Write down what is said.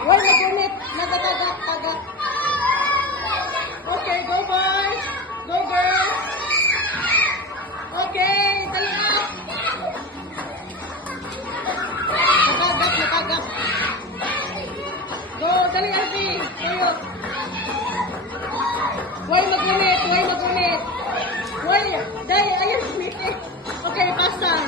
Huwag magunit. Nagtatagak-tagak. Okay, go boys. Go girls. Okay, dali na. Nakagap. Go, dali Arby. Tayo. Huwag magunit. Huwag. Dali, ayun. Okay, pasan.